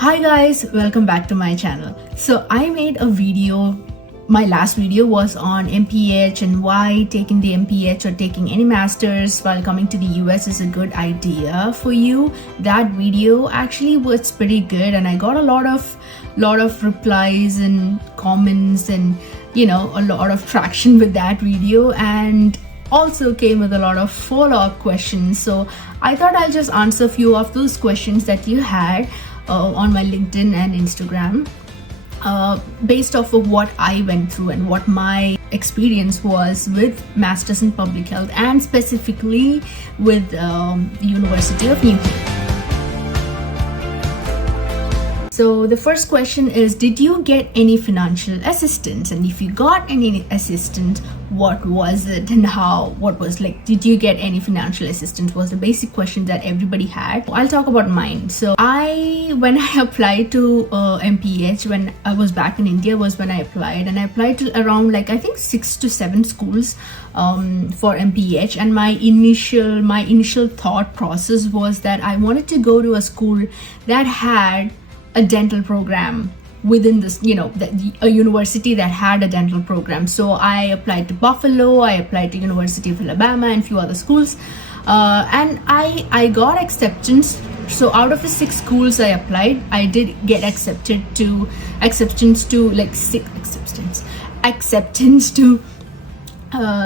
Hi guys, welcome back to my channel. So I made a video. My last video was on MPH and why taking the MPH or taking any masters while coming to the US is a good idea for you. That video actually was pretty good and I got a lot of replies and comments and a lot of traction with that video, and also came with a lot of follow-up questions. So I thought I'll just answer a few of those questions that you had on my LinkedIn and Instagram, based off of what I went through and what my experience was with Masters in Public Health and specifically with the University of New Haven. So the first question is, did you get any financial assistance? And if you got any assistance, what was it and how? Did you get any financial assistance was the basic question that everybody had. I'll talk about mine. So when I applied to MPH, when I was back in India was when I applied, and I applied to around I think 6 to 7 schools for MPH. And my initial thought process was that I wanted to go to a school that had a dental program within this, a university that had a dental program. So I applied to Buffalo, I applied to University of Alabama and a few other schools, and I got acceptance. So out of the 6 schools I applied, I did get acceptance to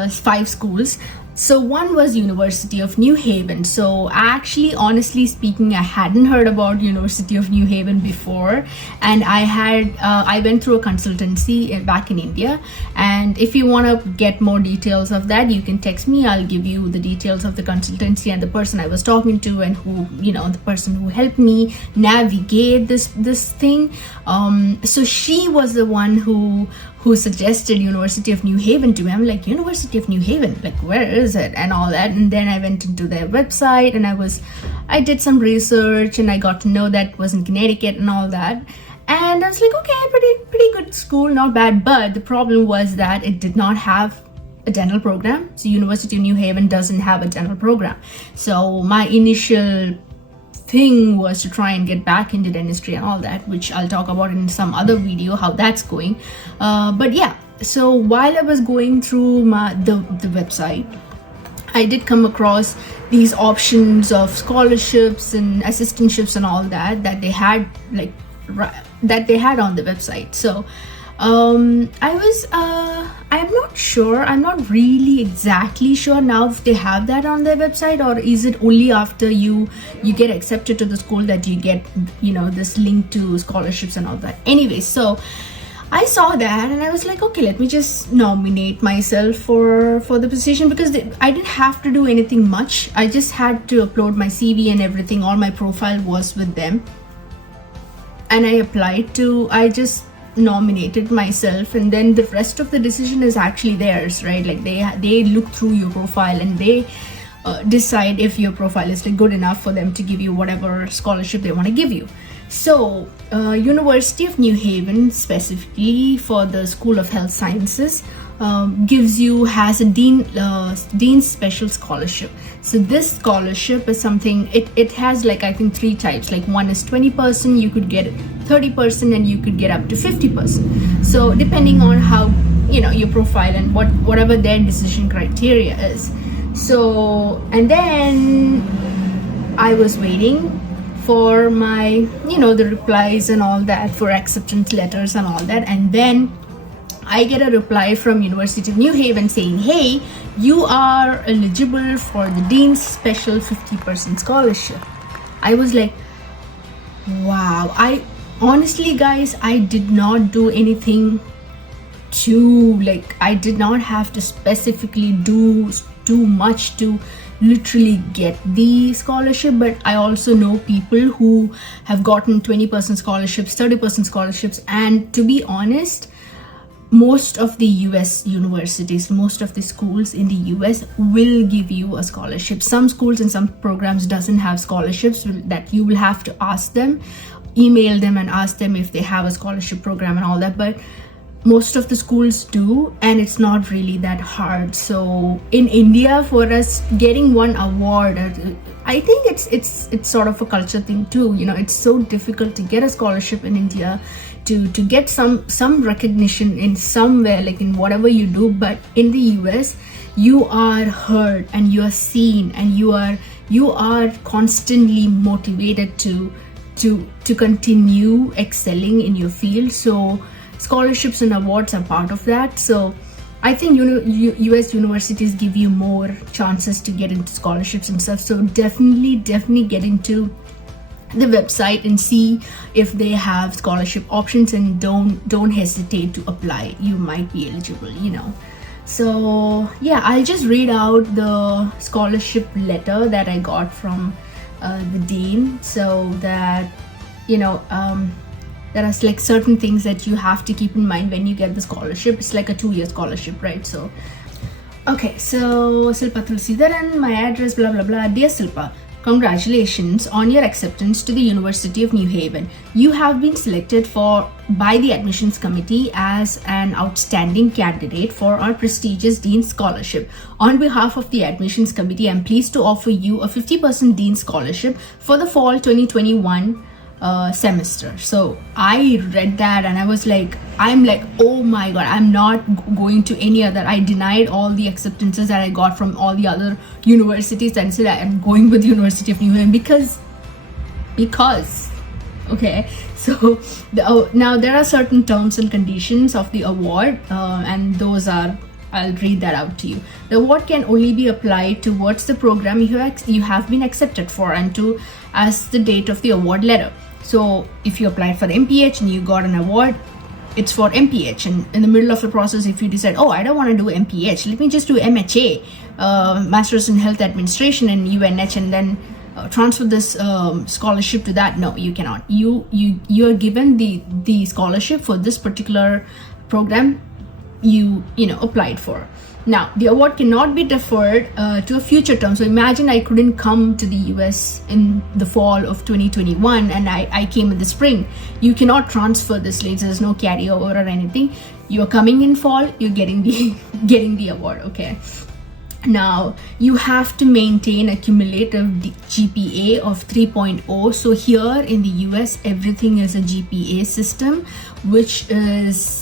5 schools. So one was University of New Haven. So actually, honestly speaking, I hadn't heard about University of New Haven before, and I went through a consultancy back in India. And if you want to get more details of that, you can text me. I'll give you the details of the consultancy and the person I was talking to and who, the person who helped me navigate this thing. So she was the one who suggested University of New Haven to me. I'm like, University of New Haven, where is it and all that? And then I went into their website and I did some research and I got to know that it was in Connecticut and all that. And I was like, okay, pretty good school, not bad. But the problem was that it did not have a dental program. So University of New Haven doesn't have a dental program. So my initial thing was to try and get back into dentistry and all that, which I'll talk about in some other video how that's going. But yeah, so while I was going through the website, I did come across these options of scholarships and assistantships and all that they had on the website. So I'm not really exactly sure now if they have that on their website, or is it only after you get accepted to the school that you get this link to scholarships and all that. Anyway, so I saw that and I was like, okay, let me just nominate myself for the position, because I didn't have to do anything much. I just had to upload my CV and everything. All my profile was with them, and I just nominated myself, and then the rest of the decision is actually theirs, right? They look through your profile and they decide if your profile is good enough for them to give you whatever scholarship they want to give you. So University of New Haven, specifically for the School of Health Sciences, has a Dean's Special Scholarship. So this scholarship is something, it has I think 3 types. One is 20%, you could get 30%, and you could get up to 50%. So depending on how your profile and whatever their decision criteria is. So, and then I was waiting for my the replies and all that, for acceptance letters and all that, and then I get a reply from University of New Haven saying, hey, you are eligible for the Dean's Special 50% scholarship. I was like, wow. Honestly guys, I did not do anything I did not have to specifically do too much to literally get the scholarship. But I also know people who have gotten 20% scholarships, 30% scholarships, and to be honest, most of the US universities, most of the schools in the US will give you a scholarship. Some schools and some programs doesn't have scholarships, that you will have to ask them, email them and ask them if they have a scholarship program and all that. But most of the schools do, and it's not really that hard. So in India, for us getting one award, I think it's sort of a culture thing too. You know, it's so difficult to get a scholarship in India, to get some recognition in somewhere, like in whatever you do. But in the US, you are heard and you are seen, and you are constantly motivated to continue excelling in your field. So scholarships and awards are part of that. So I think US universities give you more chances to get into scholarships and stuff. So definitely get into the website and see if they have scholarship options, and don't hesitate to apply. You might be eligible, you know. So yeah, I'll just read out the scholarship letter that I got from the dean, so that you know, there are like certain things that you have to keep in mind when you get the scholarship. It's like a 2-year scholarship, right? So okay, so Silpa Tulsidaran, my address, blah blah blah. Dear Silpa, congratulations on your acceptance to the University of New Haven. You have been selected by the admissions committee as an outstanding candidate for our prestigious Dean Scholarship. On behalf of the admissions committee, I'm pleased to offer you a 50% Dean Scholarship for the fall 2021 semester. So I read that and I'm like, oh my god, I'm not going to any other. I denied all the acceptances that I got from all the other universities and said I'm going with the University of New Haven because okay. So now there are certain terms and conditions of the award, and those are, I'll read that out to you. The award can only be applied towards the program you have been accepted for, and to as the date of the award letter. So if you applied for the MPH and you got an award, it's for MPH. And in the middle of the process, if you decide, oh, I don't want to do MPH, let me just do MHA, Masters in Health Administration in UNH, and then transfer this scholarship to that. No, you cannot. You are given the scholarship for this particular program you applied for. Now the award cannot be deferred to a future term. So imagine I couldn't come to the US in the fall of 2021 and I came in the spring. You cannot transfer this later. There's no carryover or anything. You're coming in fall, you're getting the award. Okay. Now you have to maintain a cumulative GPA of 3.0. So here in the US, everything is a GPA system, which is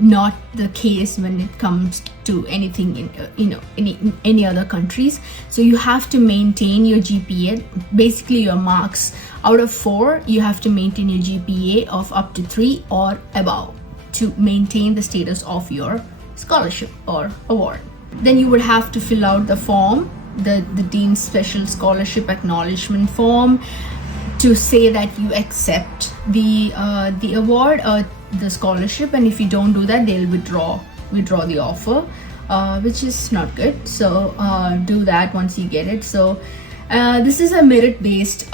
not the case when it comes to anything in any other countries. So you have to maintain your GPA, basically your marks out of 4. You have to maintain your GPA of up to 3 or above to maintain the status of your scholarship or award. Then you would have to fill out the form, the Dean's Special Scholarship Acknowledgement form, to say that you accept the award or the scholarship. And if you don't do that, they'll withdraw the offer, which is not good. So do that once you get it. So this is a merit-based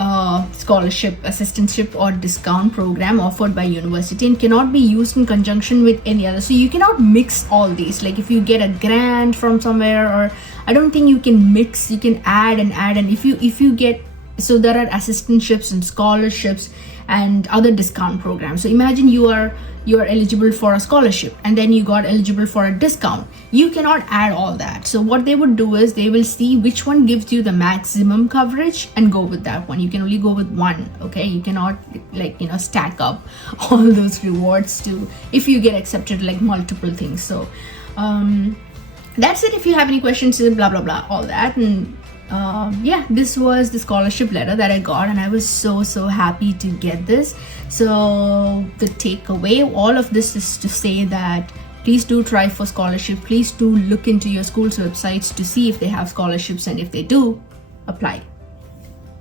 scholarship, assistantship or discount program offered by university and cannot be used in conjunction with any other. So you cannot mix all these. Like if you get a grant from somewhere, or I don't think you can mix. You can add and if you get, so there are assistantships and scholarships and other discount programs. So imagine you are eligible for a scholarship and then you got eligible for a discount. You cannot add all that. So what they would do is they will see which one gives you the maximum coverage and go with that one. You can only go with one. Okay, you cannot stack up all those rewards to, if you get accepted, like multiple things. So that's it. If you have any questions, blah blah blah, all that. And yeah, this was the scholarship letter that I got, and I was so happy to get this. So the takeaway, all of this is to say that please do try for scholarship. Please do look into your school's websites to see if they have scholarships, and if they do, apply.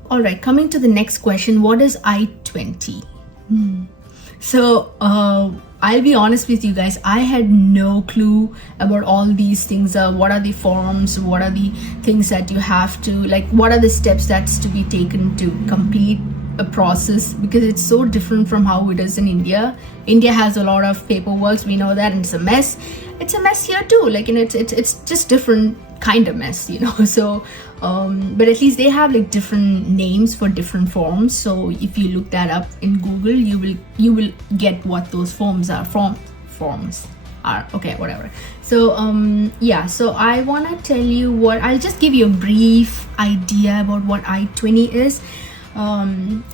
All right, coming to the next question, what is I-20? So I'll be honest with you guys, I had no clue about all these things. What are the forms? What are the things that you have to, like, what are the steps that's to be taken to complete a process? Because it's so different from how it is in India. India has a lot of paperwork, we know that, and it's a mess. It's a mess here too. Like, it's just different kind of mess, So but at least they have like different names for different forms. So if you look that up in Google, you will get what those forms are forms are. Okay, whatever. So yeah, so I want to tell you what, I'll just give you a brief idea about what I-20 is.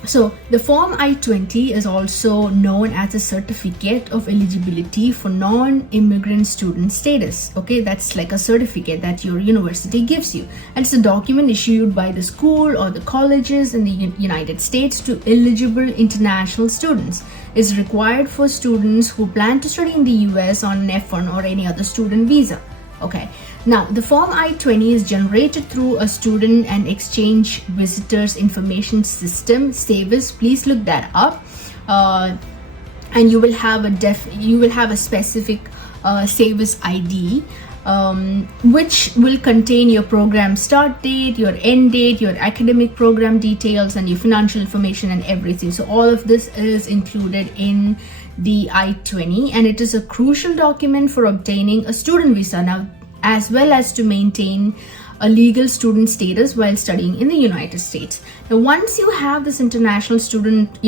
So the form I-20 is also known as a certificate of eligibility for non-immigrant student status. Okay, that's like a certificate that your university gives you, and it's a document issued by the school or the colleges in the United States to eligible international students. It's required for students who plan to study in the US on an F1 or any other student visa. Okay, now the form I-20 is generated through a student and exchange visitors information system, SAVIS. Please look that up, and you will have a specific SAVIS ID, which will contain your program start date, your end date, your academic program details, and your financial information and everything. So all of this is included in the I-20, and it is a crucial document for obtaining a student visa now, as well as to maintain a legal student status while studying in the United States. Now, once you have this international student,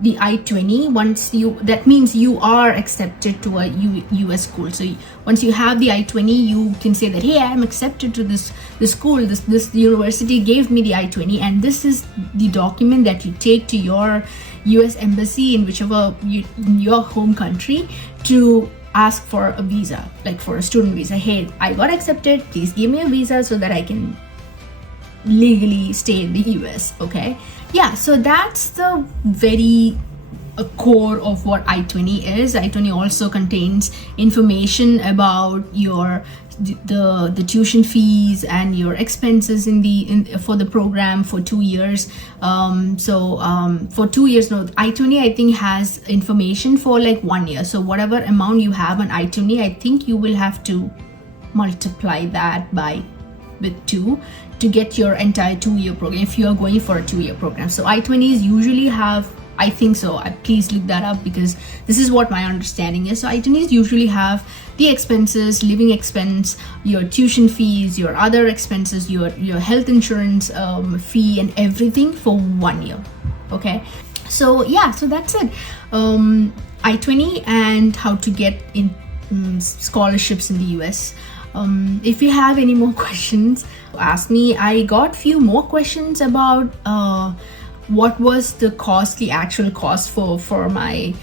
the I-20, that means you are accepted to a US school. So once you have the I-20, you can say that, hey, I'm accepted to this school, this university gave me the I-20, and this is the document that you take to your US embassy in whichever your home country to ask for a visa, like for a student visa. Hey, I got accepted, please give me a visa so that I can legally stay in the US. Okay, yeah, so that's the very core of what I-20 is. I-20 also contains information about the tuition fees and your expenses for the program for 2 years. For 2 years, no, I-20 I think has information for like 1 year. So whatever amount you have on I-20, I think you will have to multiply that with 2 to get your entire 2-year program if you are going for a 2-year program. So I-20s usually have, I think so, please look that up because this is what my understanding is. So I-20s usually have the expenses, living expense, your tuition fees, your other expenses, your health insurance fee, and everything for 1 year. Okay, so yeah, so that's it. I-20 and how to get in scholarships in the US. If you have any more questions, ask me. I got few more questions about what was the actual cost for my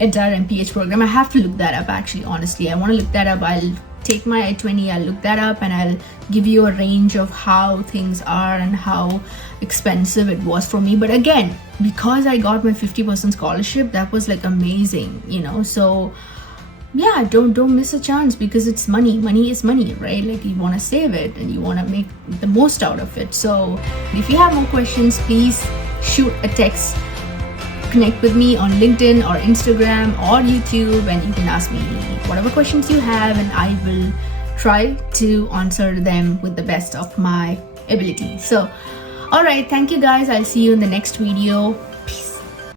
entire MPH program. I have to look that up, actually, honestly. I want to look that up. I'll take my I-20, I'll look that up, and I'll give you a range of how things are and how expensive it was for me. But again, because I got my 50% scholarship, that was like amazing, so yeah, don't miss a chance, because it's money is money, right? Like, you want to save it and you want to make the most out of it. So if you have more questions, please shoot a text, connect with me on LinkedIn or Instagram or YouTube, and you can ask me whatever questions you have, and I will try to answer them with the best of my ability. So all right, thank you guys. I'll see you in the next video.